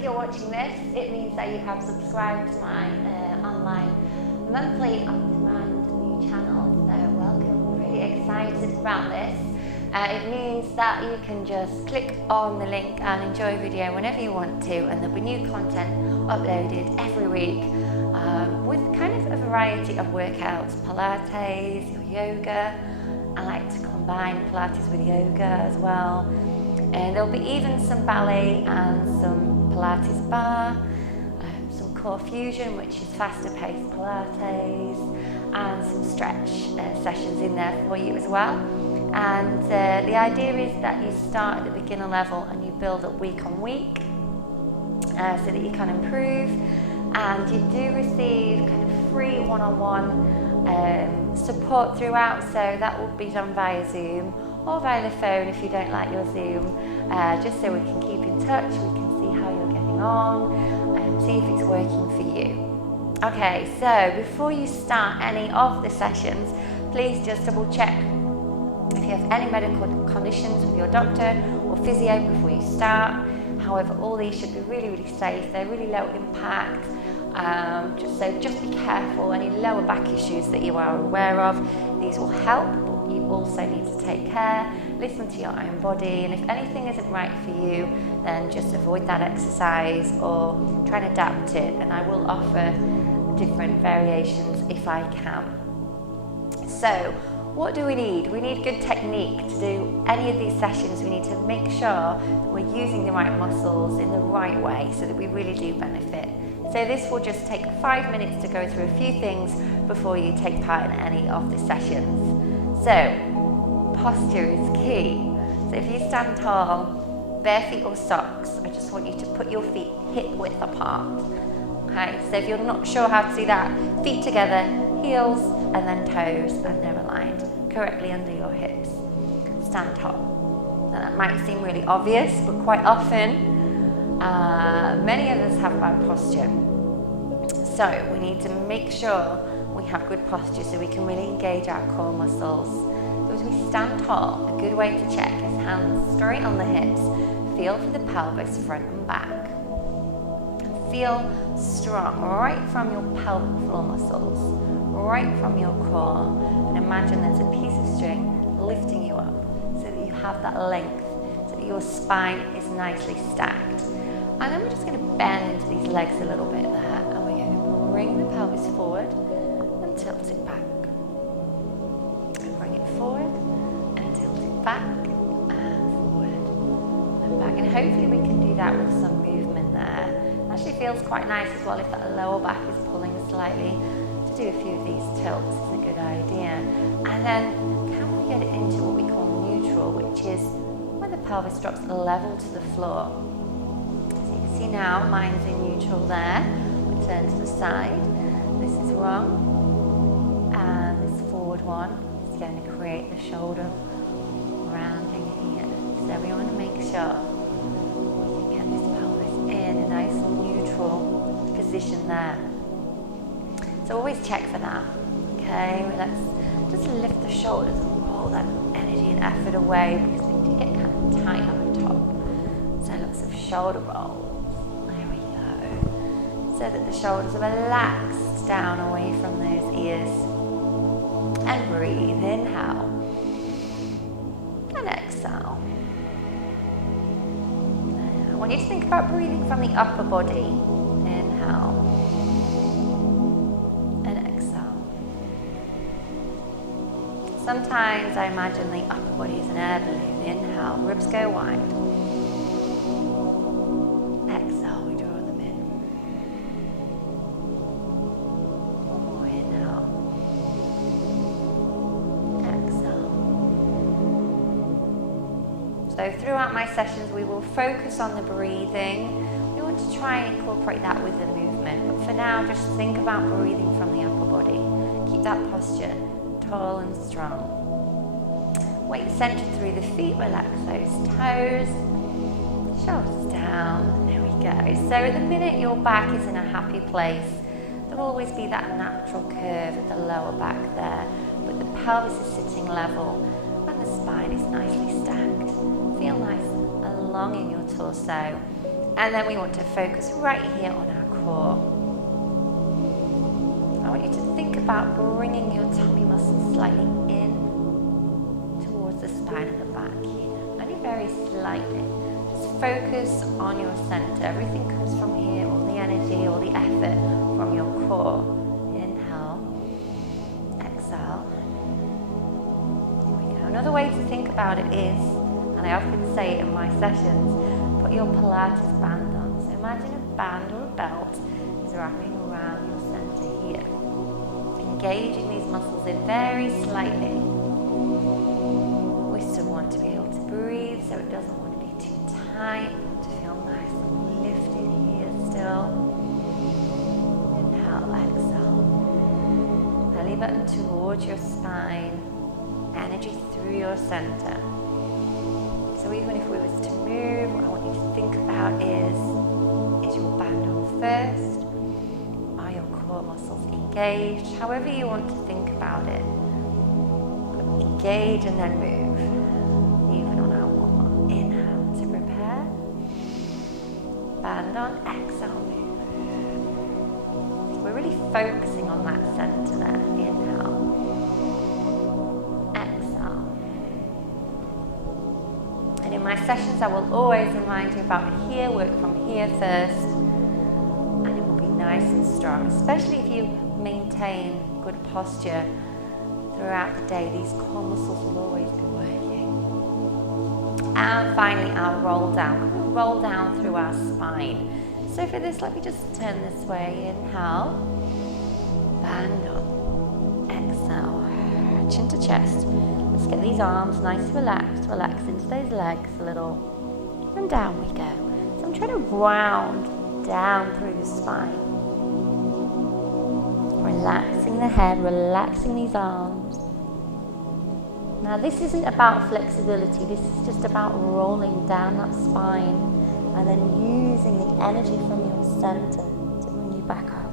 if you're watching this, it means that you have subscribed to my online monthly on-demand new channel. So welcome, really excited about this. It means that you can just click on the link and enjoy a video whenever you want to, and there'll be new content uploaded every week with kind of a variety of workouts, Pilates, or yoga. I like to combine Pilates with yoga as well. And there'll be even some ballet and some Pilates bar, some core fusion, which is faster paced Pilates, and some stretch sessions in there for you as well. And the idea is that you start at the beginner level and you build up week on week so that you can improve. And you do receive kind of free one-on-one support throughout, so that will be done via Zoom or via the phone if you don't like your Zoom, just so we can keep in touch, we can see how you're getting on and see if it's working for you. Okay, so before you start any of the sessions, please just double check if you have any medical conditions with your doctor or physio before you start. However, all these should be really, really safe. They're really low impact. Just be careful. Any lower back issues that you are aware of, these will help, but you also need to take care. Listen to your own body, and if anything isn't right for you, then just avoid that exercise or try and adapt it. And I will offer different variations if I can. So, what do we need? We need good technique to do any of these sessions. We need to make sure that we're using the right muscles in the right way so that we really do benefit. So this will just take 5 minutes to go through a few things before you take part in any of the sessions. So, posture is key. So if you stand tall, bare feet or socks, I just want you to put your feet hip width apart. Okay, so if you're not sure how to do that, feet together, heels and then toes, and they're aligned correctly under your hips. Stand tall. Now that might seem really obvious, but quite often many of us have bad posture. So we need to make sure we have good posture so we can really engage our core muscles. So as we stand tall, a good way to check is hands straight on the hips. Feel for the pelvis front and back. Feel strong right from your pelvic floor muscles, right from your core, and imagine there's a piece of string lifting you up so that you have that length, so that your spine is nicely stacked. And then we're just going to bend into these legs a little bit there, and we're going to bring the pelvis forward and tilt it back. And bring it forward and tilt it back and forward and back. And hopefully we can do that with some movement there. It actually feels quite nice as well if that lower back is pulling slightly. To do a few of these tilts is a good idea. And then can we get it into what we call neutral, which is when the pelvis drops level to the floor. See now, mine's in neutral there. We turn to the side. This is wrong. And this forward one is going to create the shoulder rounding here. So we want to make sure we can get this pelvis in a nice neutral position there. So always check for that. Okay, let's just lift the shoulders and roll that energy and effort away because they do get kind of tight on the top. So lots of shoulder rolls. So that the shoulders are relaxed down away from those ears. And breathe, inhale. And exhale. I want you to think about breathing from the upper body. Inhale. And exhale. Sometimes I imagine the upper body is an air balloon. Inhale, ribs go wide. So throughout my sessions we will focus on the breathing. We want to try and incorporate that with the movement, but for now just think about breathing from the upper body. Keep that posture tall and strong. Weight centered through the feet, relax those toes, shoulders down, there we go. So at the minute your back is in a happy place, there will always be that natural curve at the lower back there, but the pelvis is sitting level and the spine is nicely stacked. Feel nice and long in your torso, And then we want to focus right here on our core. I want you to think about bringing your tummy muscles slightly in towards the spine and the back here. Only very slightly. Just focus on your center. Everything comes from here, all the energy, all the effort from your core. Inhale. Exhale. Here we go. Another way to think about it is, and I often say it in my sessions, put your Pilates band on. So imagine a band or a belt is wrapping around your center here. Engaging these muscles in very slightly. We still want to be able to breathe, so it doesn't want to be too tight. We want to feel nice and lifted here still. Inhale, exhale. Belly button towards your spine. Energy through your center. So even if we was to move, what I want you to think about is your band on first? Are your core muscles engaged? However you want to think about it. But engage and then move. Even on our warm-up. Inhale to prepare. Band on, exhale, move. We're really focusing on that center there. Inhale. In my sessions, I will always remind you about here, work from here first, and it will be nice and strong, especially if you maintain good posture throughout the day. These core muscles will always be working. And finally, our roll down. We'll roll down through our spine. So for this, let me just turn this way. Inhale, band up, exhale, chin to chest. Let's get these arms nice and relaxed. Relax into those legs a little. And down we go. So I'm trying to round down through the spine. Relaxing the head, relaxing these arms. Now this isn't about flexibility. This is just about rolling down that spine and then using the energy from your center to bring you back up.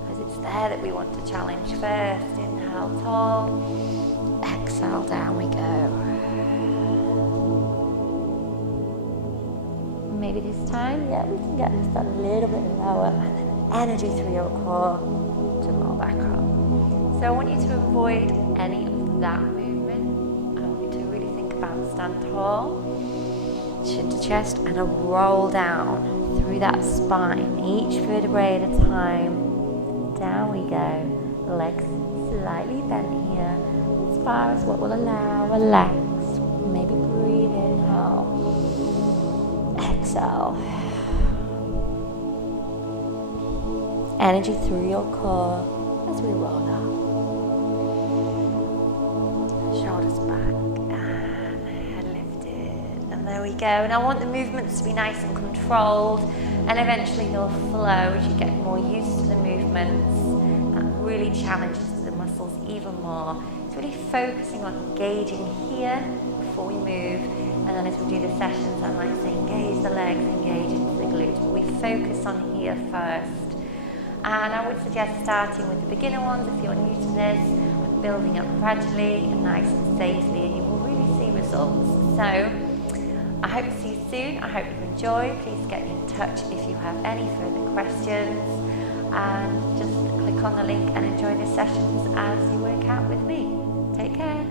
Because it's there that we want to challenge first. Inhale tall. Exhale, down we go. Maybe this time, yeah, we can get this a little bit lower, and then energy through your core to roll back up. So I want you to avoid any of that movement. I want you to really think about stand tall, chin to chest, and a roll down through that spine, each vertebrae at a time. Down we go. Legs slightly bent here. As far as what will allow, relax. Maybe breathe, inhale, exhale. Energy through your core as we roll up. Shoulders back and head lifted. And there we go. And I want the movements to be nice and controlled, and eventually they'll flow as you get more used to the movements. That really challenges the muscles even more. It's really focusing on engaging here before we move, and then as we do the sessions, I might say engage the legs, engage into the glutes, but we focus on here first. And I would suggest starting with the beginner ones if you're new to this, and building up gradually and nice and safely, and you will really see results. So I hope to see you soon. I hope you enjoy. Please get in touch if you have any further questions, and just click on the link and enjoy the sessions as you work out with me. Take care.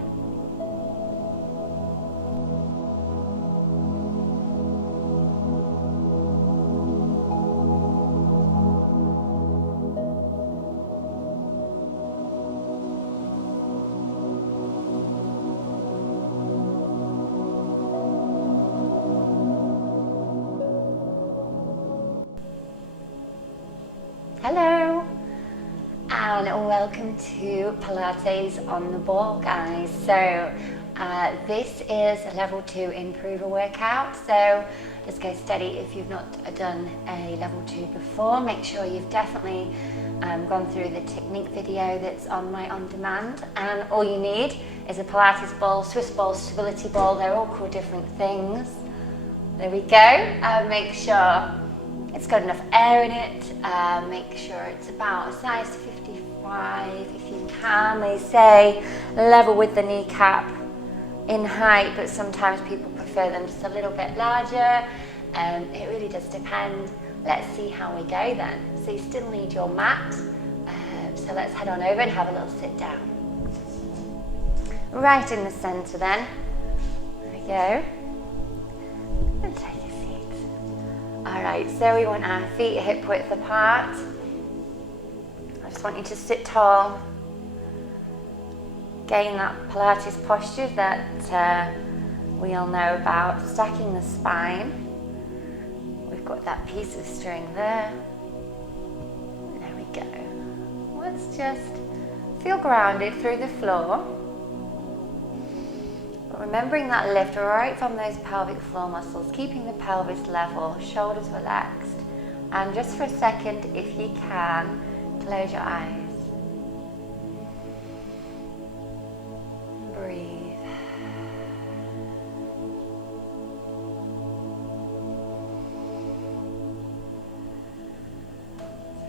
Hello, and welcome to Pilates on the ball, guys. So this is a level 2 improver workout, so just go steady. If you've not done a level 2 before, make sure you've definitely gone through the technique video that's on my on-demand, and all you need is a Pilates ball, Swiss ball, stability ball. They're all called different things. There we go. Make sure it's got enough air in it. Make sure it's about a size 55 if you can. They say level with the kneecap in height, but sometimes people prefer them just a little bit larger. It really does depend. Let's see how we go then. So you still need your mat. So let's head on over and have a little sit down. Right in the centre then. There we go. And take a seat. Alright, so we want our feet hip width apart. I just want you to sit tall. Gain that Pilates posture that we all know about. Stacking the spine. We've got that piece of string there. There we go. Let's just feel grounded through the floor. But remembering that lift right from those pelvic floor muscles, keeping the pelvis level, shoulders relaxed. And just for a second, if you can, close your eyes. Breathe.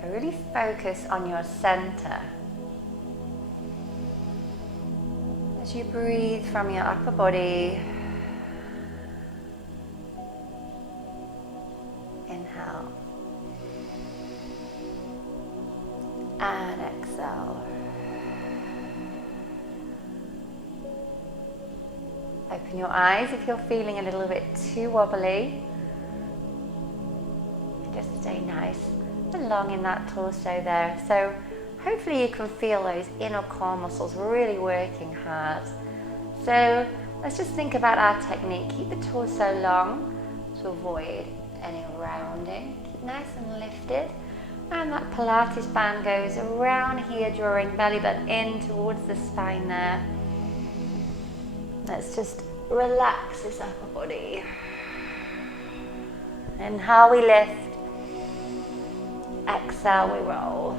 So really focus on your center. As you breathe from your upper body, inhale and exhale. Open your eyes if you're feeling a little bit too wobbly. Just stay nice and long in that torso there. So hopefully you can feel those inner core muscles really working hard. So let's just think about our technique. Keep the torso long to avoid any rounding. Keep nice and lifted. And that Pilates band goes around here, drawing belly button in towards the spine there. Let's just relax this upper body. Inhale, we lift. Exhale, we roll.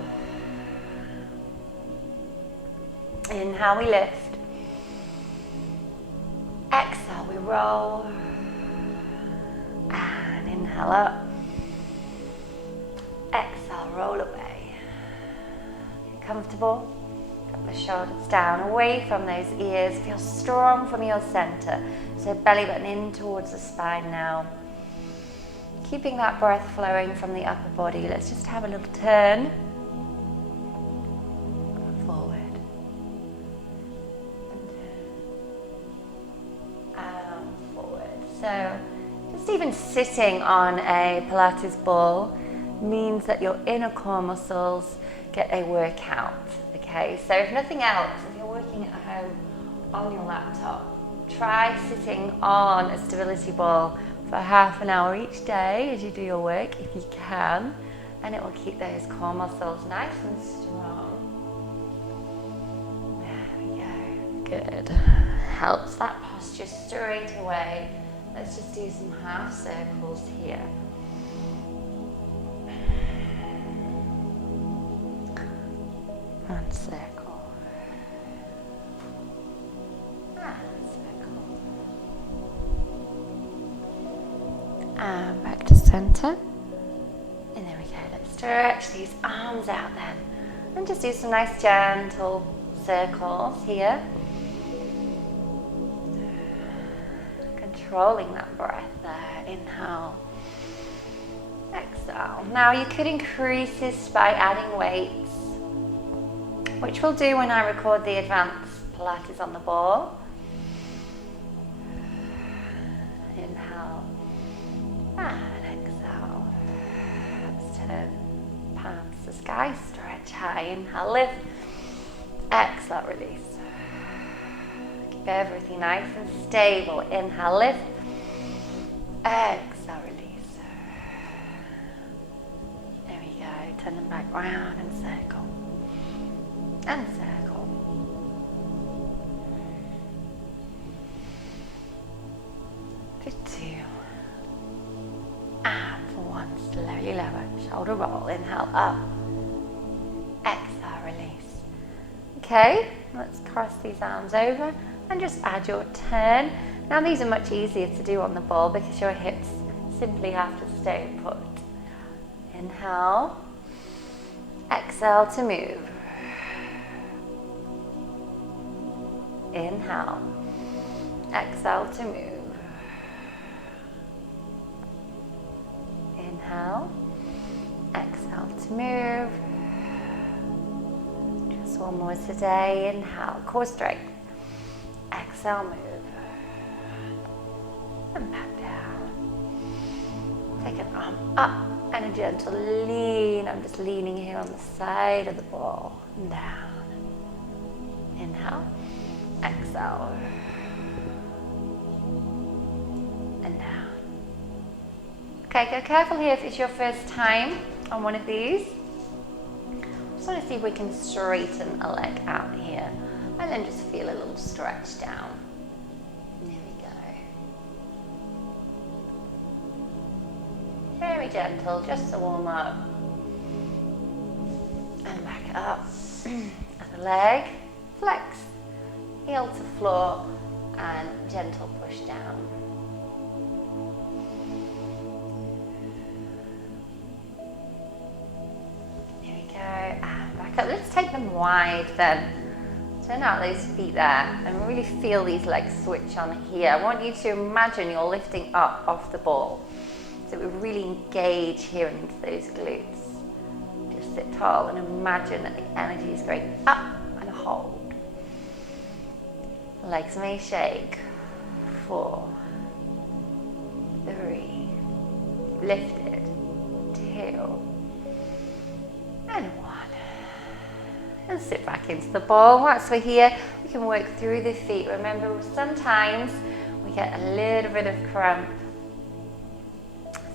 Inhale, we lift. Exhale, we roll. And inhale up. Exhale, roll away. Get comfortable. Drop the shoulders down, away from those ears. Feel strong from your center. So belly button in towards the spine now. Keeping that breath flowing from the upper body. Let's just have a little turn. Forward. And forward. So just even sitting on a Pilates ball means that your inner core muscles get a workout. Okay, so if nothing else, if you're working at home on your laptop, try sitting on a stability ball for half an hour each day as you do your work, if you can, and it will keep those core muscles nice and strong. There we go, good. Helps that posture straight away. Let's just do some half circles here. And circle. And circle. And back to center. And there we go. Let's stretch these arms out then. And just do some nice gentle circles here. Controlling that breath there. Inhale. Exhale. Now you could increase this by adding weights, which we'll do when I record the advanced Pilates on the ball. Inhale and exhale. Let's turn palms to sky, stretch high. Inhale, lift. Exhale, release. Keep everything nice and stable. Inhale, lift. Exhale, release. There we go. Turn them back round and circle. And circle. For 2. And for 1, slowly lower. Shoulder roll. Inhale, up. Exhale, release. Okay, let's cross these arms over and just add your turn. Now these are much easier to do on the ball because your hips simply have to stay put. Inhale. Exhale to move. Inhale. Exhale to move. Inhale. Exhale to move. Just one more today. Inhale, core strength. Exhale, move. And back down. Take an arm up and a gentle lean. I'm just leaning here on the side of the ball. And down. Inhale. Exhale. And down. Okay, go careful here if it's your first time on one of these. Just want to see if we can straighten a leg out here. And then just feel a little stretch down. There we go. Very gentle, just to warm up. And back up. Other leg. Flex. Heel to floor. And gentle push down. There we go. And back up. Let's take them wide then. Turn out those feet there and really feel these legs switch on here. I want you to imagine you're lifting up off the ball. So we really engage here into those glutes. Just sit tall and imagine that the energy is going up and hold. Legs may shake. 4, 3, lifted, 2, and 1. And sit back into the ball. Once we're here, we can work through the feet. Remember, sometimes we get a little bit of cramp.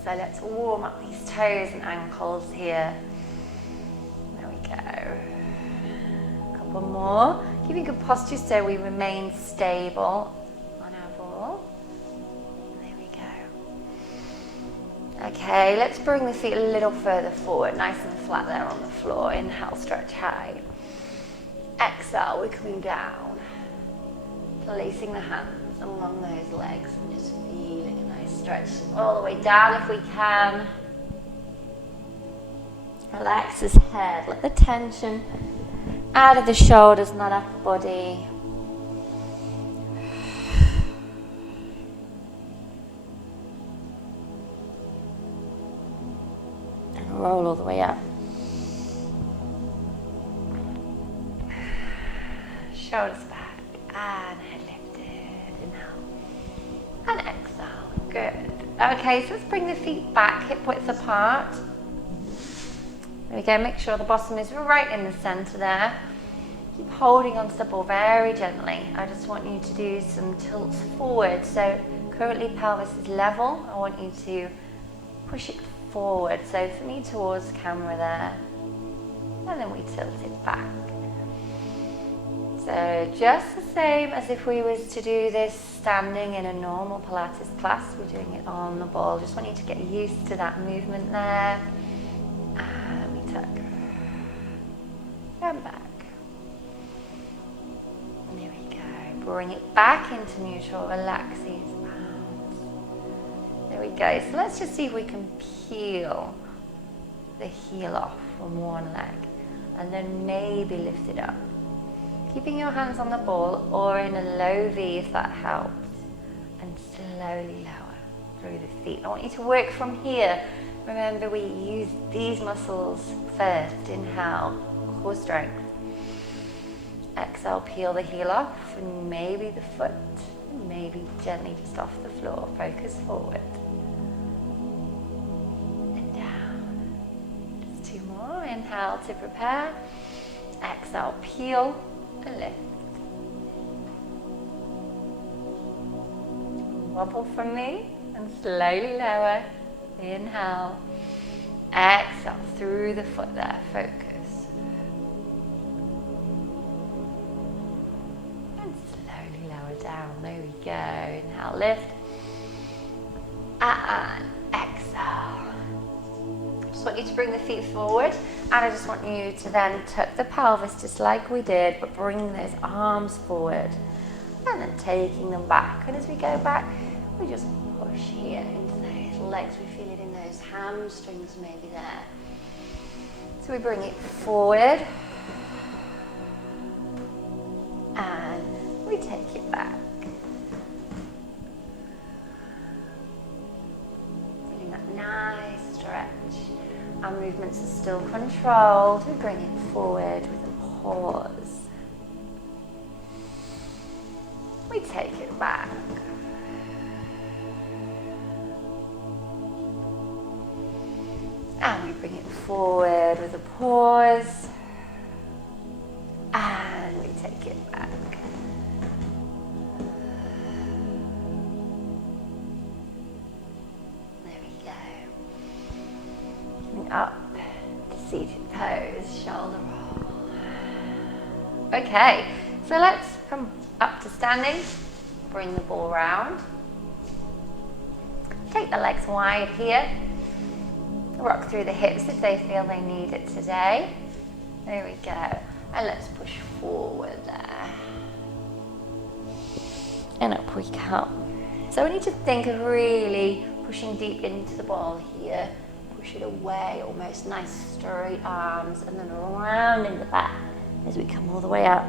So let's warm up these toes and ankles here. There we go. A couple more. Keeping good posture so we remain stable on our ball. There we go. Okay, let's bring the feet a little further forward, nice and flat there on the floor. Inhale, stretch high. Exhale, we're coming down. Placing the hands along those legs and just feeling a nice stretch all the way down if we can. Relax his head, let the tension out of the shoulders, not upper body. And roll all the way up. Shoulders back and head lifted. Inhale and exhale. Good. Okay, so let's bring the feet back, hip width apart. There we go. Make sure the bottom is right in the center there. Keep holding onto the ball very gently. I just want you to do some tilts forward. So currently pelvis is level. I want you to push it forward. So for me towards camera there. And then we tilt it back. So just the same as if we was to do this standing in a normal Pilates class, we're doing it on the ball. Just want you to get used to that movement there. And we tuck. And back. And there we go. Bring it back into neutral, relax these arms. There we go. So let's just see if we can peel the heel off from one leg. And then maybe lift it up. Keeping your hands on the ball or in a low V if that helps. And slowly lower through the feet. I want you to work from here. Remember, we use these muscles first. Inhale, core strength. Exhale, peel the heel off and maybe the foot. And maybe gently just off the floor. Focus forward. And down. Just 2 more. Inhale to prepare. Exhale, peel. And lift. Wobble from me and slowly lower. Inhale. Exhale through the foot there. Focus. And slowly lower down. There we go. Inhale, lift. And exhale. Just want you to bring the feet forward, and I just want you to then tuck the pelvis just like we did, but bring those arms forward and then taking them back. And as we go back, we just push here into those legs. We feel it in those hamstrings maybe there. So we bring it forward and we take it back. Feeling that nice stretch. movements are still controlled. We bring it forward with a pause. We take it back. And we bring it forward with a pause. And we take it back. There we go. Coming up to seated pose, shoulder roll. Okay, so let's come up to standing. Bring the ball round. Take the legs wide here. Rock through the hips if they feel they need it today. There we go. And let's push forward there. And up we come. So we need to think of really pushing deep into the ball here. Push it away, almost nice straight arms, and then around in the back as we come all the way up.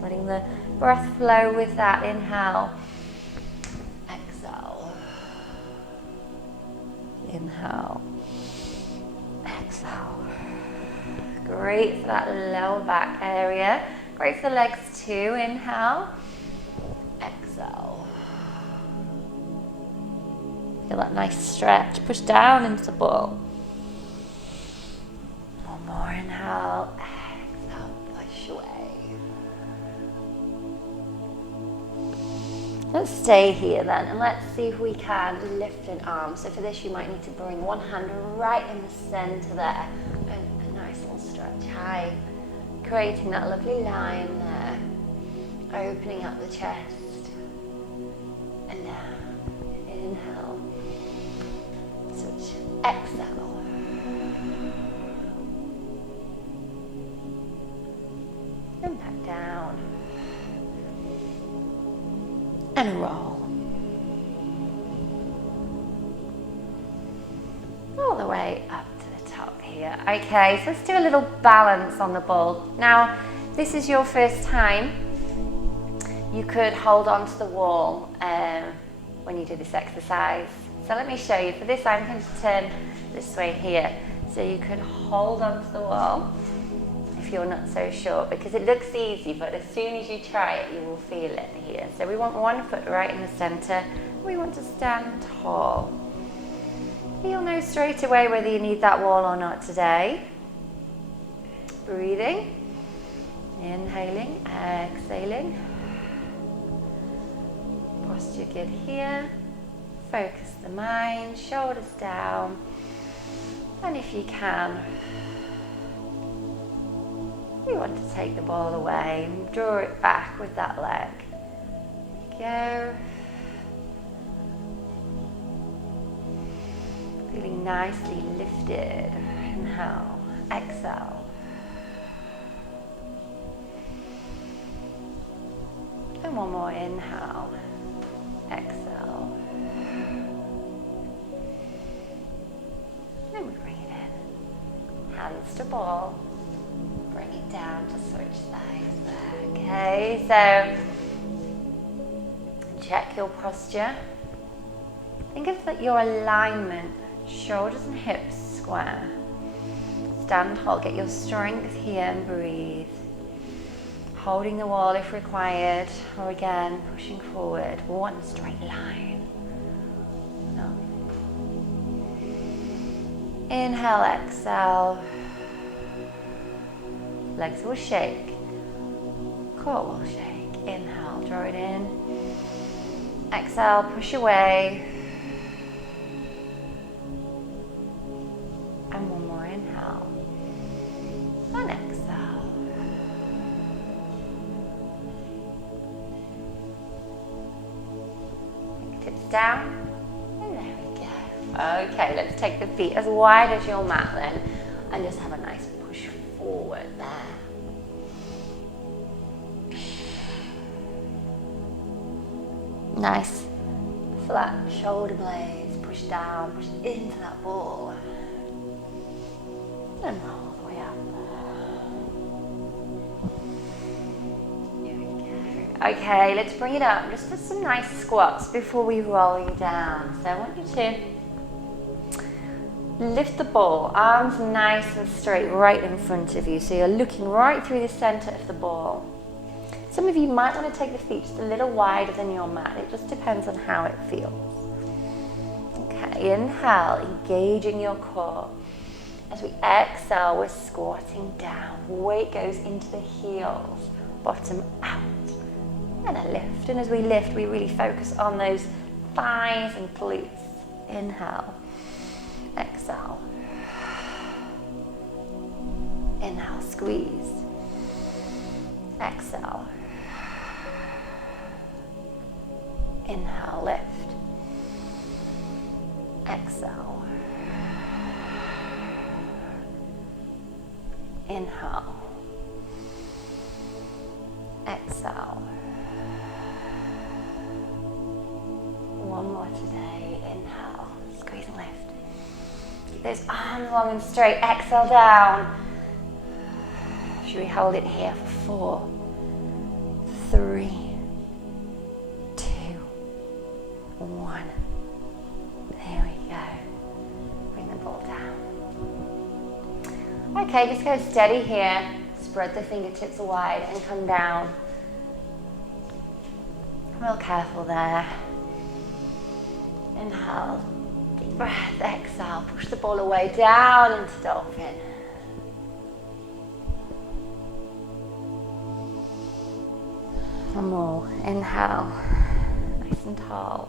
Letting the breath flow with that. Inhale. Exhale. Inhale. Exhale. Great for that lower back area. Great for the legs too. Inhale. Exhale. Feel that nice stretch. Push down into the ball. One more inhale. Exhale. Push away. Let's stay here then, and let's see if we can lift an arm. So for this you might need to bring one hand right in the center there, and a nice little stretch high, creating that lovely line there, opening up the chest, and down, inhale, switch, exhale, and back down. And roll. All the way up to the top here. Okay, so let's do a little balance on the ball. Now, this is your first time. You could hold on to the wall when you do this exercise. So let me show you. For this, I'm going to turn this way here. So you could hold on to the wall if you're not so sure, because it looks easy, but as soon as you try it, you will feel it here. So we want one foot right in the center. We want to stand tall. You'll know straight away whether you need that wall or not today. Breathing, inhaling, exhaling. Posture good here. Focus the mind, shoulders down. And if you can, we want to take the ball away and draw it back with that leg. Go. Feeling nicely lifted. Inhale, exhale. And one more inhale, exhale. Then we bring it in. Hands to ball. Bring it down to switch sides there. Okay, so check your posture. Think of your alignment, shoulders and hips square. Stand tall, get your strength here and breathe. Holding the wall if required, or again, pushing forward, one straight line. Up. Inhale, exhale. Legs will shake, core will shake. Inhale, draw it in. Exhale, push away. And one more inhale. And exhale. Fingertips down. And there we go. Okay, let's take the feet as wide as your mat then, and just have a nice push forward there. Nice flat shoulder blades, push down, push into that ball. And roll all the way up. Here we go. Okay, let's bring it up just for some nice squats before we roll you down. So I want you to Lift the ball, arms nice and straight right in front of you. So you're looking right through the center of the ball. Some of you might want to take the feet just a little wider than your mat. It just depends on how it feels. Okay, inhale, engaging your core. As we exhale, we're squatting down. Weight goes into the heels, bottom out. And a lift. And as we lift, we really focus on those thighs and glutes. Inhale. Exhale. Inhale, squeeze. Exhale. Inhale, lift. Exhale. Inhale. Exhale. One more today. Inhale. Squeeze and lift. Keep those arms long and straight. Exhale down. Should we hold it here for 4, 3, 2, 1. There we go. Bring the ball down. Okay, just go steady here. Spread the fingertips wide and come down. Real careful there. Inhale, deep breath, exhale, push the ball away, down into dolphin. One more, inhale, nice and tall.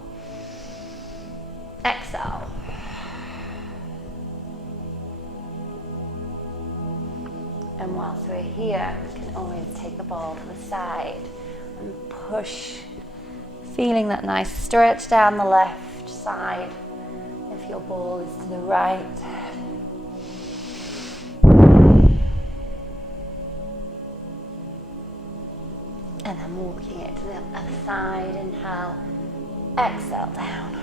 Exhale. And whilst we're here, we can always take the ball to the side and push, feeling that nice stretch down the left side if your ball is to the right. And then walking it to the other side. Inhale, exhale down.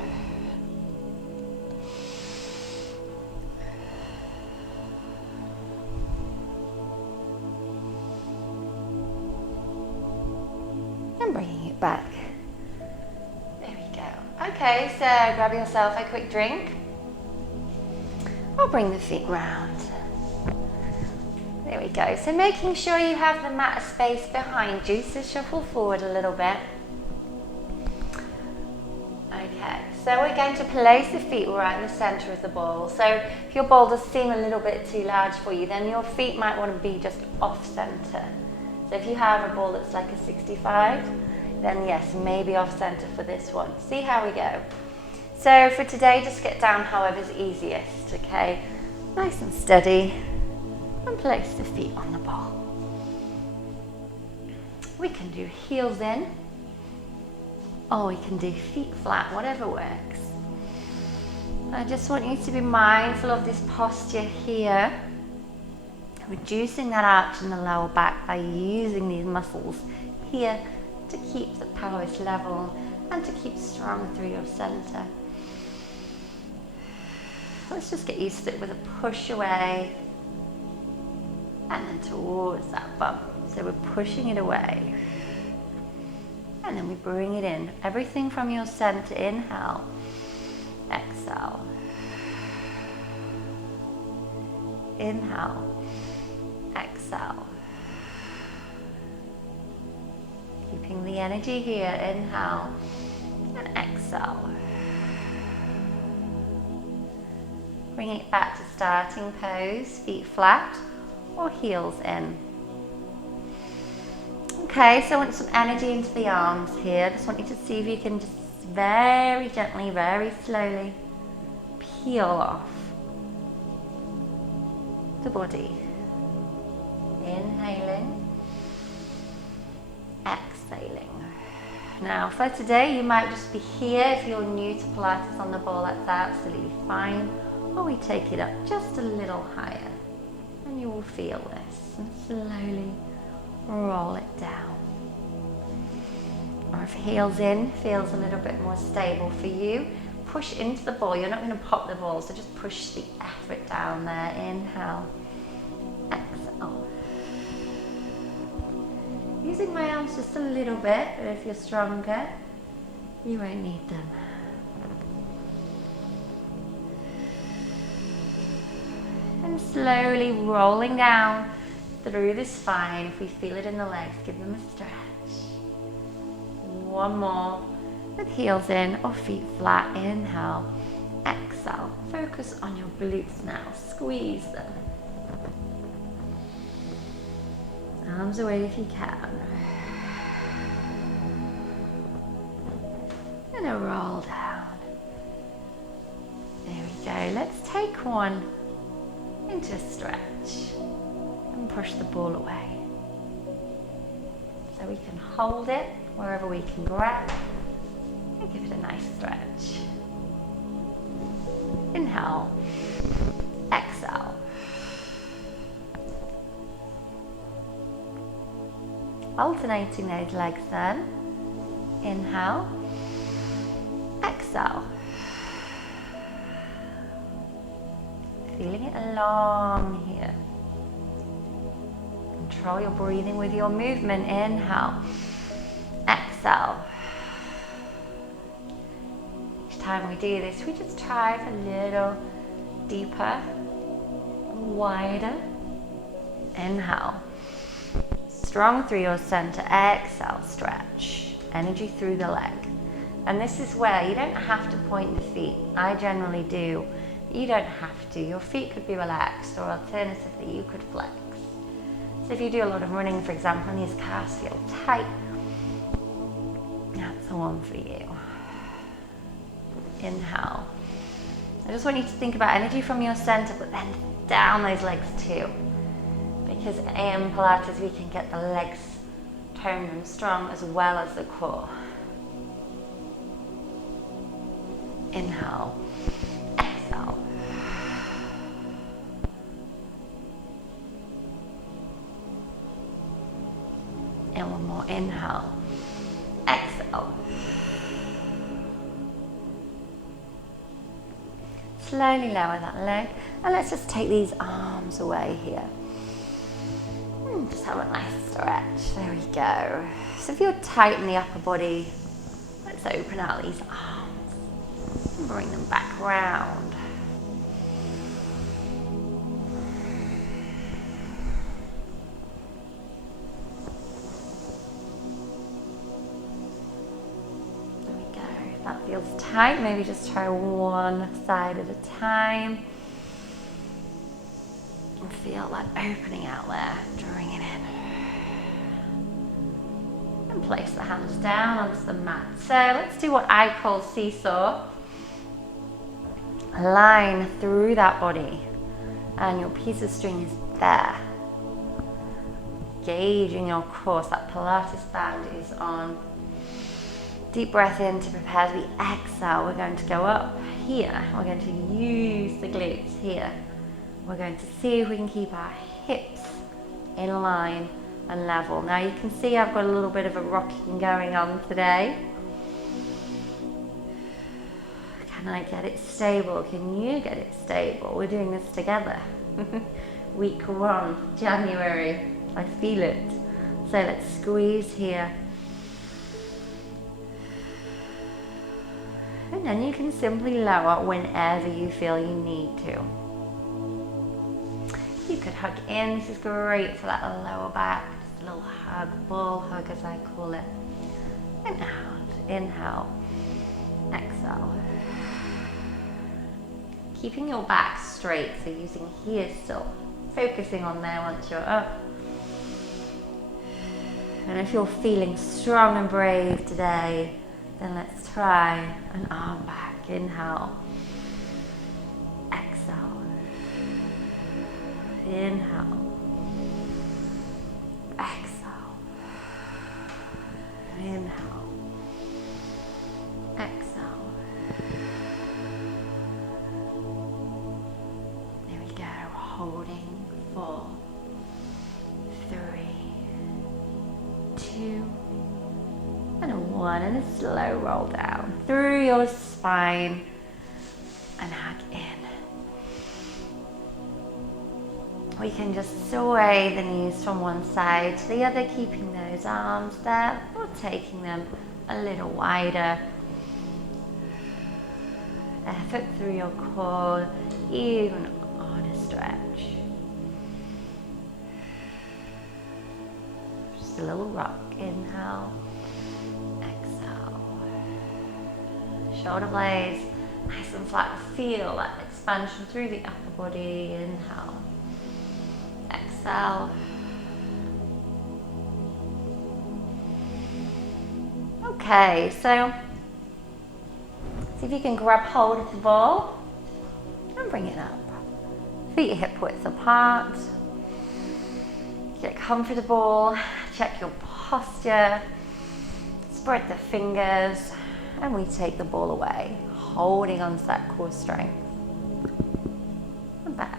And bringing it back. Okay, so grab yourself a quick drink. I'll bring the feet round. There we go. So making sure you have the mat space behind you, so shuffle forward a little bit. Okay, so we're going to place the feet right in the center of the ball. So if your ball does seem a little bit too large for you, then your feet might want to be just off center. So if you have a ball that's like a 65, then yes, maybe off center for this one. See how we go. So for today, just get down however's easiest, okay? Nice and steady, and place the feet on the ball. We can do heels in, or we can do feet flat, whatever works. I just want you to be mindful of this posture here, reducing that arch in the lower back by using these muscles here to keep the pelvis level and to keep strong through your center. Let's just get used to it with a push away and then towards that bump. So we're pushing it away and then we bring it in. Everything from your center. Inhale, exhale. Inhale, exhale. Keeping the energy here, inhale and exhale. Bring it back to starting pose, feet flat or heels in. Okay, so I want some energy into the arms here. Just want you to see if you can just very gently, very slowly peel off the body. Inhaling, exhaling. Now for today, you might just be here. If you're new to Pilates on the ball, that's absolutely fine. Or we take it up just a little higher and you will feel this and slowly roll it down. Or if heels in feels a little bit more stable for you, push into the ball. You're not going to pop the ball, so just push the effort down there. Inhale, exhale. Using my arms just a little bit, but if you're stronger, you won't need them. And slowly rolling down through the spine. If we feel it in the legs, give them a stretch. One more with heels in or feet flat. Inhale, exhale. Focus on your glutes now. Squeeze them. Arms away if you can. And a roll down. There we go. Let's take one into a stretch and push the ball away. So we can hold it wherever we can grab and give it a nice stretch. Inhale, exhale. Alternating those legs then. Inhale, exhale. Feeling it along here. Control your breathing with your movement. Inhale, exhale. Each time we do this, we just try a little deeper, wider. Inhale. Strong through your center. Exhale, stretch. Energy through the leg. And this is where you don't have to point the feet. I generally do. You don't have to. Your feet could be relaxed, or alternatively, you could flex. So if you do a lot of running, for example, and these calves feel tight, that's the one for you. Inhale. I just want you to think about energy from your center, but then down those legs too. Because in Pilates, we can get the legs toned and strong as well as the core. Inhale. Exhale. And one more. Inhale. Exhale. Slowly lower that leg. And let's just take these arms away here. And just have a nice stretch. There we go. So if you're tight in the upper body, let's open out these arms and bring them back round. There we go. If that feels tight, maybe just try one side at a time. And feel that opening out there, drawing it in. And place the hands down onto the mat. So let's do what I call seesaw. Line through that body. And your piece of string is there. Gauging your core, so that Pilates band is on. Deep breath in to prepare as we exhale. We're going to go up here. We're going to use the glutes here. We're going to see if we can keep our hips in line and level. Now you can see I've got a little bit of a rocking going on today. Can I get it stable? Can you get it stable? We're doing this together. Week 1, January. I feel it. So let's squeeze here. And then you can simply lower whenever you feel you need to. You could hug in. This is great for that lower back. Just a little hug, ball hug as I call it. And out. Inhale. Exhale. Keeping your back straight, so using here still. Focusing on there once you're up. And if you're feeling strong and brave today, then let's try an arm back. Inhale. Exhale. Inhale. Exhale. Inhale. Exhale. There we go. Holding 4, 3, 2, and a 1, and a slow roll down through your spine and hug in. We can just sway the knees from one side to the other, keeping those arms there or taking them a little wider. Effort through your core, even on a stretch. just a little rock. Inhale, exhale. Shoulder blades nice and flat. Feel that expansion through the upper body. Inhale, exhale. Okay, so see if you can grab hold of the ball and bring it up. Feet hip width apart. Get comfortable. Check your posture. Spread the fingers, and we take the ball away, holding on to that core strength. And back.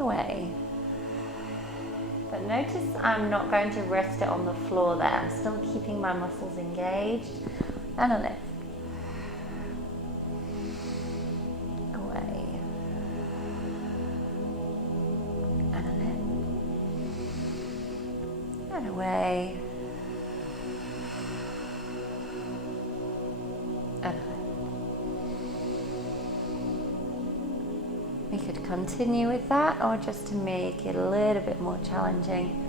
Away. But notice I'm not going to rest it on the floor there. I'm still keeping my muscles engaged. And a lift. Away. And a lift. And away. And a lift. We could continue with that, or just to make it a little bit more challenging,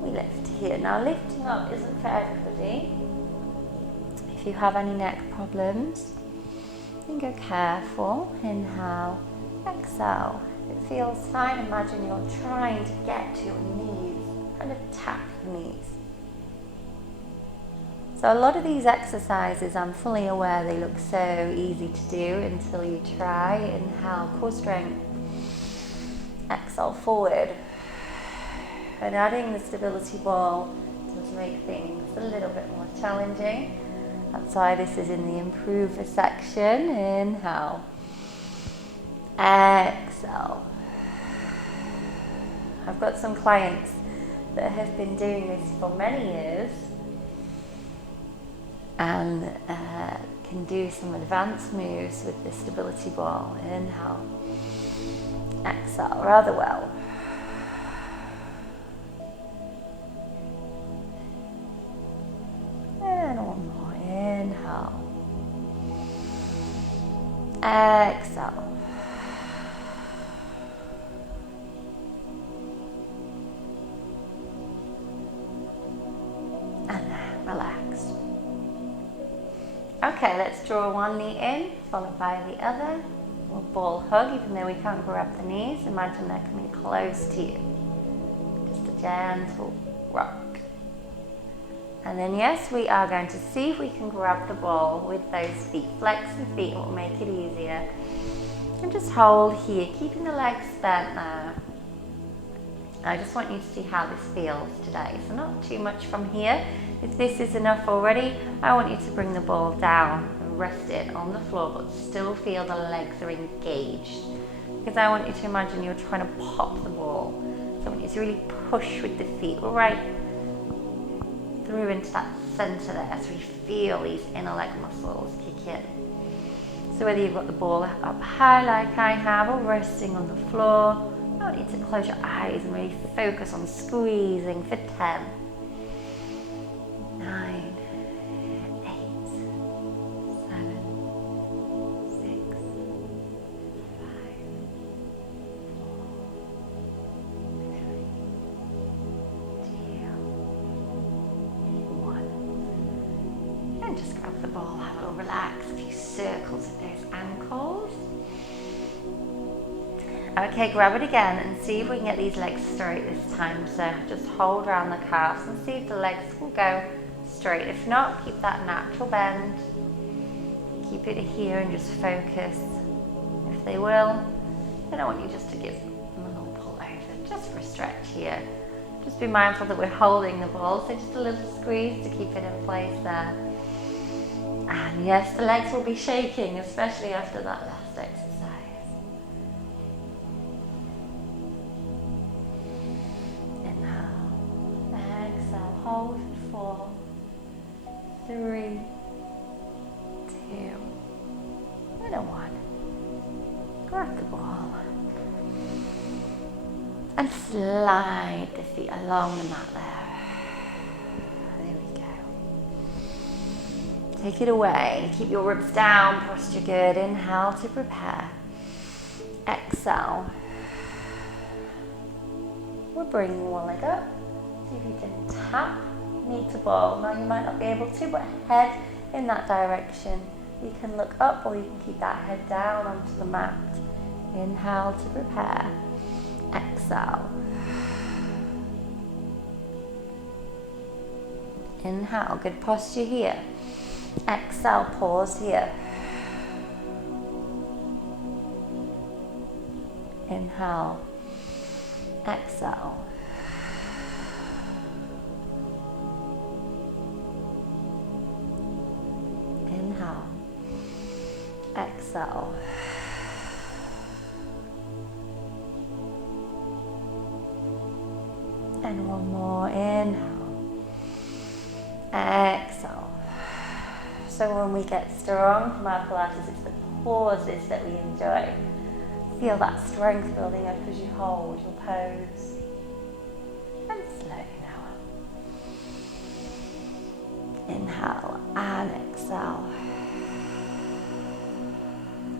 we lift here. Now lifting up isn't for everybody. If you have any neck problems, then go careful. Inhale, exhale. If it feels fine, imagine you're trying to get to your knees, kind of tap your knees. So a lot of these exercises, I'm fully aware they look so easy to do until you try. Inhale, core strength. Exhale, forward. And adding the stability ball does make things a little bit more challenging. That's why this is in the improver section. Inhale. Exhale. I've got some clients that have been doing this for many years and can do some advanced moves with the stability ball. Inhale, exhale, rather well. And one more. Inhale, exhale. And then relax. Okay, let's draw one knee in, followed by the other. We'll ball hug, even though we can't grab the knees. Imagine they're coming close to you. Just a gentle rock. And then yes, we are going to see if we can grab the ball with those feet. Flex the feet, it will make it easier. And just hold here, keeping the legs bent there. I just want you to see how this feels today. So not too much from here. If this is enough already, I want you to bring the ball down and rest it on the floor, but still feel the legs are engaged. Because I want you to imagine you're trying to pop the ball. So I want you to really push with the feet right through into that center there, so you feel these inner leg muscles kick in. So whether you've got the ball up high like I have, or resting on the floor, I want you to close your eyes and really focus on squeezing for 10, 9, 8, 7, 6, 5, 4, 3, 2, 1. And just grab the ball, have a little relax, a few circles of those ankles. Okay, grab it again and see if we can get these legs straight this time. So just hold around the calves and see if the legs will go straight. If not, keep that natural bend. Keep it here and just focus. If they will, then I want you just to give them a little pull over, just for a stretch here. Just be mindful that we're holding the ball, so just a little squeeze to keep it in place there. And yes, the legs will be shaking, especially after that last exercise. Hold for 4, 3, 2, and a 1. Grab the ball and slide the feet along the mat there. There we go. Take it away. Keep your ribs down, posture good. Inhale to prepare. Exhale. We'll bring one leg up. See if you can tap knee to ball. Now you might not be able to, but head in that direction. You can look up or you can keep that head down onto the mat. Inhale to prepare. Exhale. Inhale, good posture here. Exhale, pause here. Inhale, exhale. Inhale, exhale. And one more, inhale, exhale. So when we get strong from our Pilates, it's the pauses that we enjoy. Feel that strength building up as you hold your pose. And slowly now up. Inhale and exhale.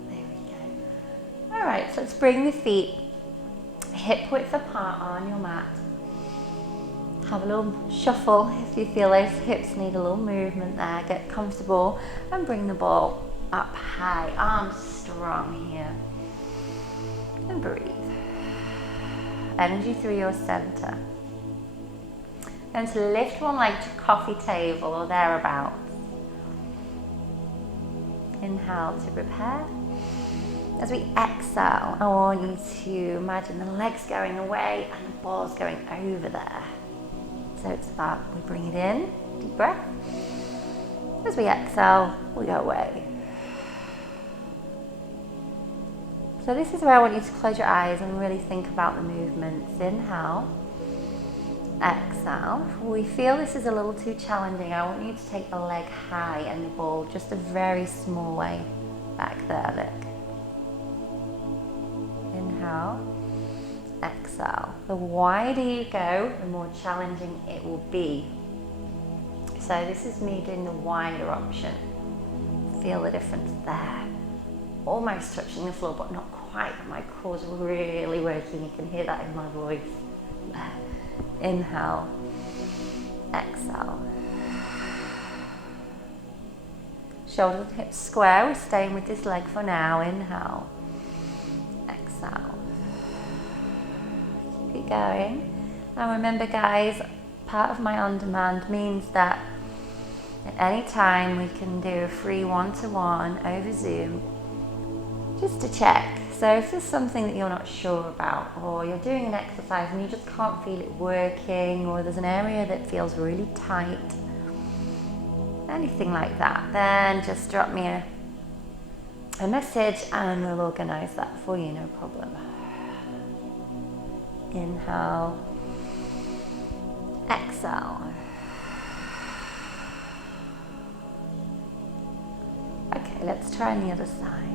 There we go. Alright, so let's bring the feet hip width apart on your mat. Have a little shuffle if you feel those hips need a little movement there. Get comfortable and bring the ball up high. Arms strong here. And breathe. Energy through your center. And to lift one leg to coffee table or thereabouts. Inhale to prepare. As we exhale, I want you to imagine the legs going away and the ball's going over there. So it's about, we bring it in, deep breath. As we exhale, we go away. So this is where I want you to close your eyes and really think about the movements. Inhale, exhale. If we feel this is a little too challenging, I want you to take the leg high and the ball just a very small way back there, look. Inhale, exhale. The wider you go, the more challenging it will be. So this is me doing the wider option. Feel the difference there. Almost touching the floor, but not quite. My core's really working. You can hear that in my voice. Inhale, exhale. Shoulders and hips square. We're staying with this leg for now. Inhale, exhale. Keep it going. Now remember, guys, part of my on-demand means that at any time we can do a free one-to-one over Zoom, just to check. So if there's something that you're not sure about, or you're doing an exercise and you just can't feel it working, or there's an area that feels really tight, anything like that, then just drop me a message and we'll organize that for you, no problem. Inhale, exhale. Okay, let's try on the other side.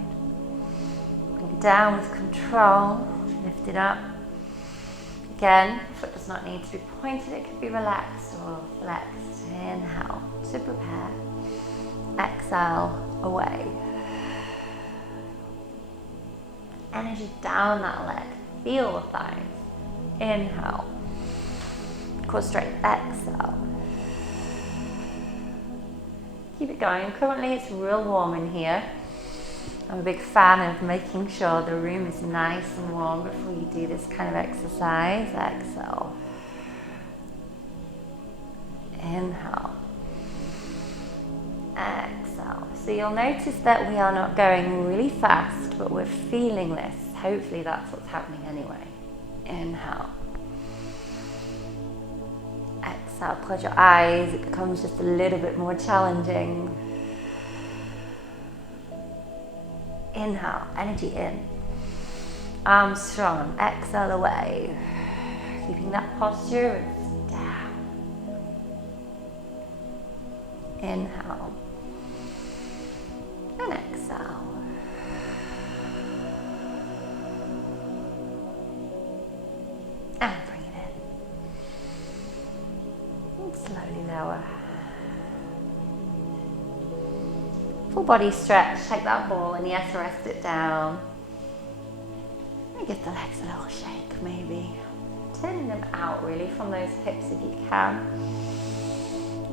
Bring it down with control, lift it up. Again, foot does not need to be pointed, it could be relaxed or flexed. Inhale to prepare, exhale, away. Energy down that leg, feel the thighs. Inhale, core straight, exhale. Keep it going. Currently it's real warm in here. I'm a big fan of making sure the room is nice and warm before you do this kind of exercise. Exhale. Inhale. Exhale. So you'll notice that we are not going really fast, but we're feeling this. Hopefully that's what's happening anyway. Inhale. Exhale. Close your eyes. It becomes just a little bit more challenging. Inhale, energy in. Arms strong. Exhale away. Keeping that posture, it's down. Inhale. And exhale. And bring it in. And slowly lower. Full body stretch, take that ball and yes, rest it down. And give the legs a little shake maybe. turning them out really from those hips if you can.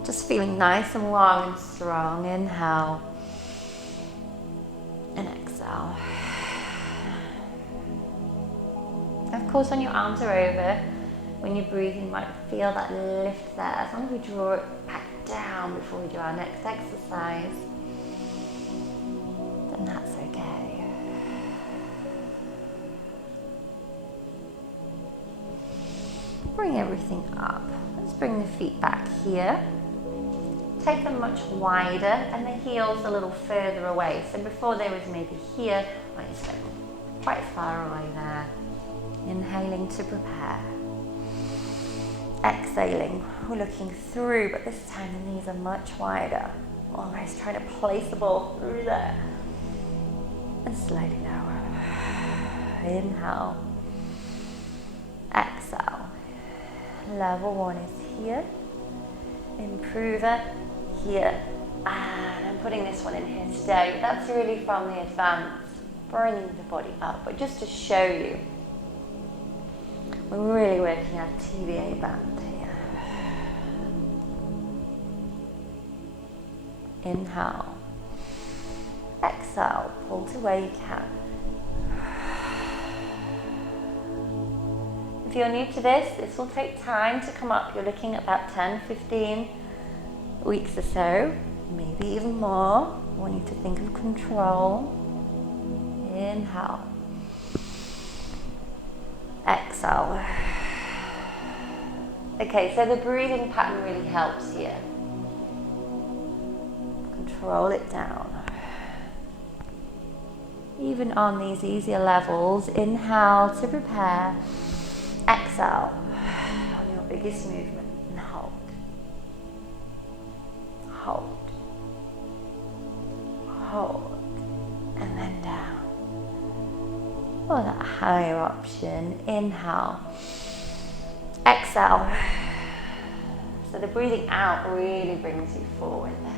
Just feeling nice and long and strong. Inhale and exhale. Of course, when your arms are over, when you're breathing, you might feel that lift there. As long as we draw it back down before we do our next exercise, then that's okay. Bring everything up. Let's bring the feet back here. Take them much wider and the heels a little further away. So before they was maybe here, I just go quite far away there. Inhaling to prepare. Exhaling, we're looking through, but this time the knees are much wider. Almost trying to place the ball through there. And slowly lower. Inhale. Exhale. Level 1 is here. Improver here. And I'm putting this one in here today. That's really from the advanced, bringing the body up. But just to show you, we're really working our TVA band here. Inhale. Exhale. Pull to where you can. If you're new to this will take time to come up. You're looking at about 10, 15 weeks or so, maybe even more. I want you to think of control. Inhale. Exhale. Okay, so the breathing pattern really helps here. Control it down. Even on these easier levels, inhale to prepare. Exhale on your biggest movement and hold. Hold. Hold. And then down. Or that higher option. Inhale. Exhale. So the breathing out really brings you forward there.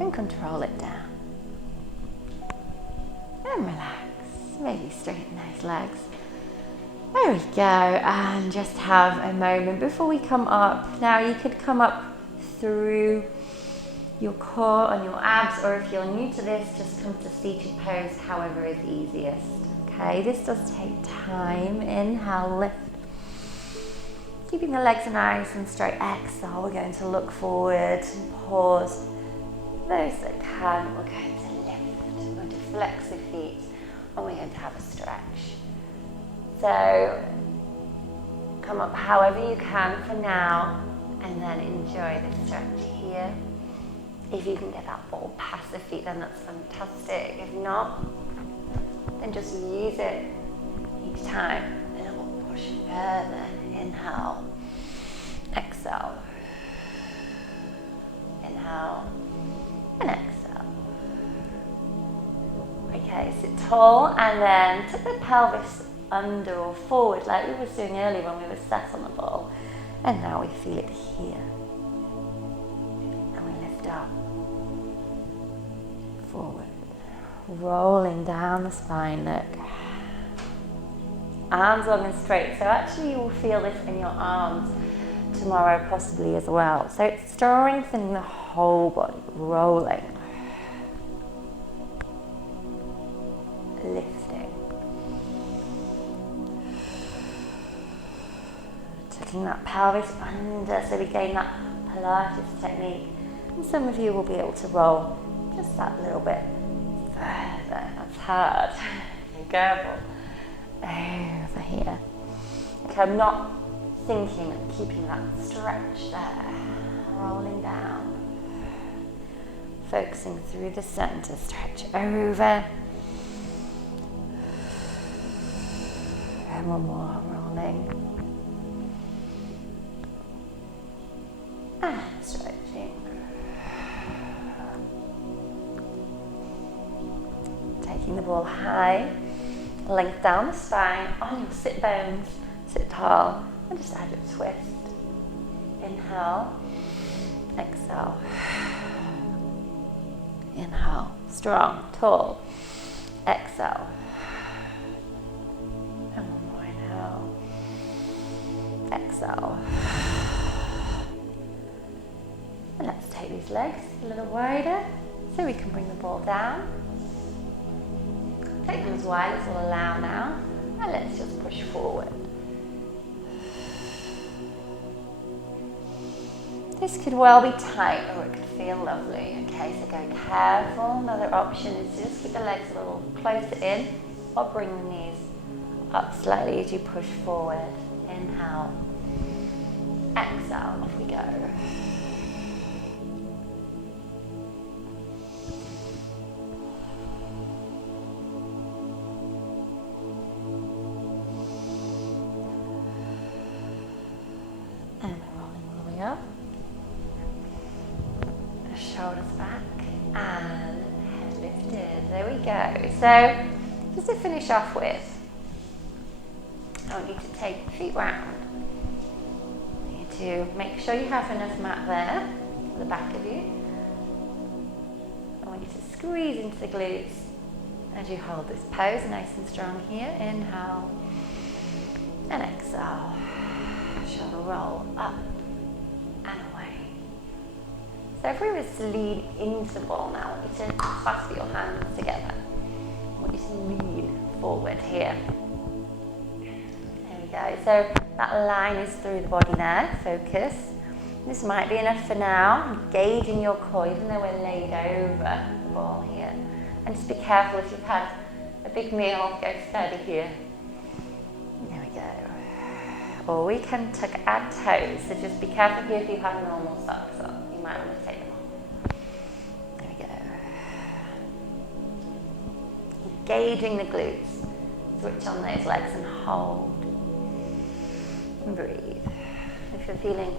And control it down. And relax. Maybe straighten those legs. There we go. And just have a moment before we come up. Now you could come up through your core and your abs, or if you're new to this, just come to seated pose, however is easiest. Okay, this does take time. Inhale, lift. Keeping the legs nice and straight. Exhale, we're going to look forward and pause. Those that can, we're going to lift. We're going to flex the feet and we're going to have a stretch. So come up however you can for now and then enjoy the stretch here. If you can get that ball past the feet, then that's fantastic. If not, then just use it each time and it will push further. Inhale, exhale, inhale, and exhale. Okay, sit tall and then tip the pelvis under or forward like we were doing earlier when we were sat on the ball. And now we feel it here. And we lift up, forward, rolling down the spine, look. Arms long and straight. So actually you will feel this in your arms tomorrow possibly as well. So it's strengthening the whole body, rolling, lifting, tucking that pelvis under so we gain that Pilates technique. And some of you will be able to roll just that little bit further. That's hard. Be careful. Over here. Okay, I'm not thinking and keeping that stretch there. Rolling down. Focusing through the center. Stretch over. And one more. Rolling. And stretching. Taking the ball high. Length down the spine on your sit bones, sit tall, and just add a twist. Inhale, exhale. Inhale, strong, tall. Exhale. And one more inhale. exhale. And let's take these legs a little wider so we can bring the ball down. Take them as wide as we'll allow now, and let's just push forward. This could well be tight or it could feel lovely. Okay, so go careful. Another option is just keep the legs a little closer in or bring the knees up slightly as you push forward. Inhale, exhale, off we go. And we're rolling all the way up. Shoulders back and head lifted. There we go. So just to finish off with, I want you to take the feet round. You need to make sure you have enough mat there for the back of you. I want you to squeeze into the glutes as you hold this pose nice and strong here. Inhale and exhale. Shoulder roll up and away. So if we were to lean into the ball now, I want you to clasp your hands together. I want you to lean forward here. There we go. So that line is through the body there. Focus. This might be enough for now. Engaging your core, even though we're laid over the ball here. And just be careful if you've had a big meal, go steady here. There we go. Or we can tuck our toes. So just be careful here if you have normal socks on. Might want to take them off. There we go. Engaging the glutes. Switch on those legs and hold. And breathe. If you're feeling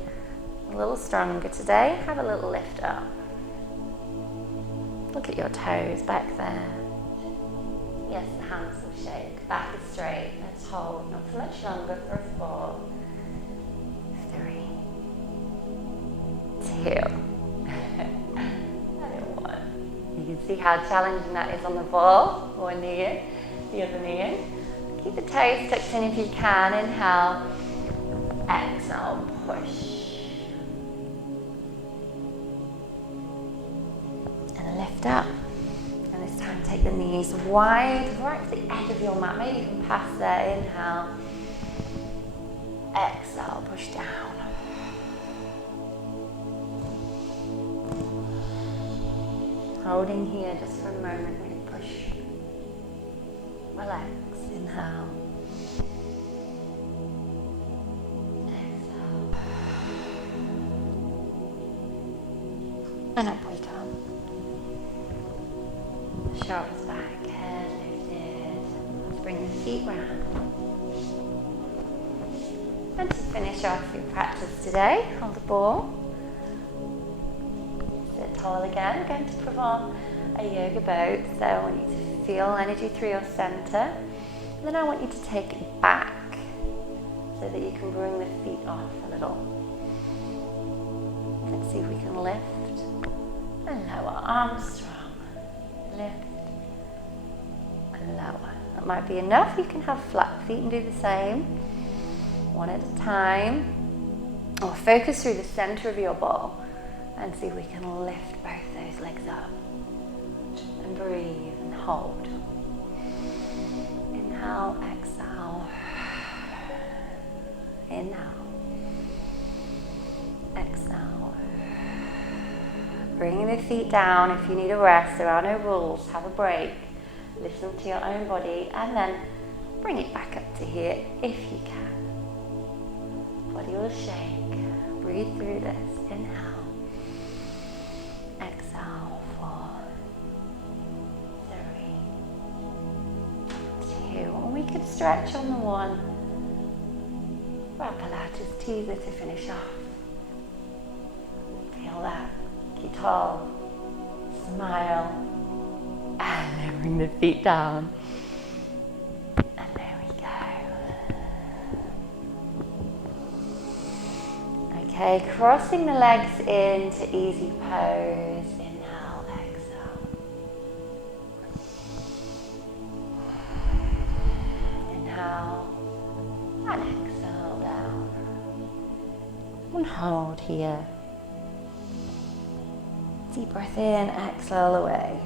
a little stronger today, have a little lift up. Look at your toes back there. Yes, the hands will shake. Back is straight. Let's hold. Not for much longer. For 4, 3, 2, and 1. You can see how challenging that is on the ball. One knee in, the other knee in. Keep the toes tucked in if you can. Inhale, exhale, push. And lift up. And this time take the knees wide, right to the edge of your mat, maybe even past there. Inhale, exhale, push down. Holding here just for a moment, really push. Relax, inhale. Exhale. And up we come. Shoulders back, head lifted. Let's bring the feet round. And to finish off your practice today, hold the ball. Sit tall again. We're going to perform a yoga boat. So I want you to feel energy through your center. And then I want you to take it back so that you can bring the feet off a little. Let's see if we can lift and lower. Arms strong. Lift and lower. That might be enough. You can have flat feet and do the same. One at a time. Or focus through the center of your ball and see if we can lift both those legs up. And breathe and hold. Inhale, exhale. Inhale. Exhale. Bringing the feet down. If you need a rest, there are no rules. Have a break. Listen to your own body and then bring it back up to here if you can. Body will shake. Breathe through this. Inhale. Exhale. 4, 3, 2. And we could stretch on the one. Our Pilates teaser to finish off. Feel that. Keep tall. Smile. And then bring the feet down. And there we go. Okay, crossing the legs into easy pose. Inhale, exhale. Inhale and exhale down. And hold here. Deep breath in, exhale away.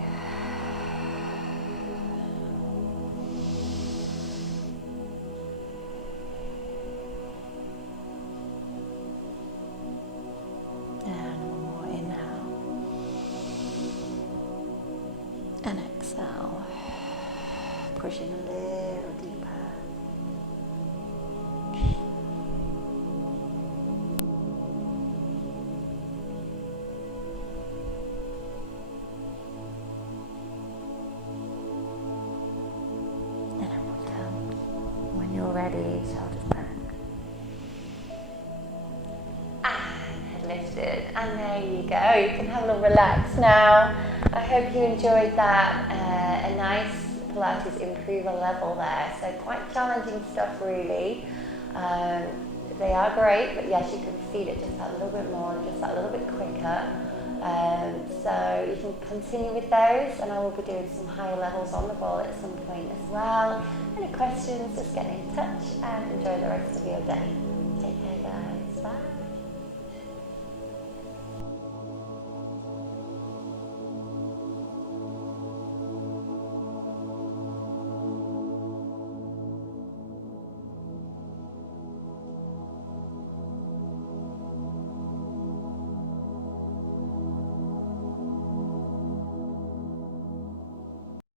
And one more inhale. And exhale. Pushing a little deeper. Ready, shoulders back. And head lifted. And there you go. You can have a little relax now. I hope you enjoyed that. A nice Pilates improver level there. So quite challenging stuff really. They are great, but yes, you can feel it just that little bit more, just that little bit quicker. So you can continue with those, and I will be doing some higher levels on the ball at some point as well. Any questions, just get in touch and enjoy the rest of your day.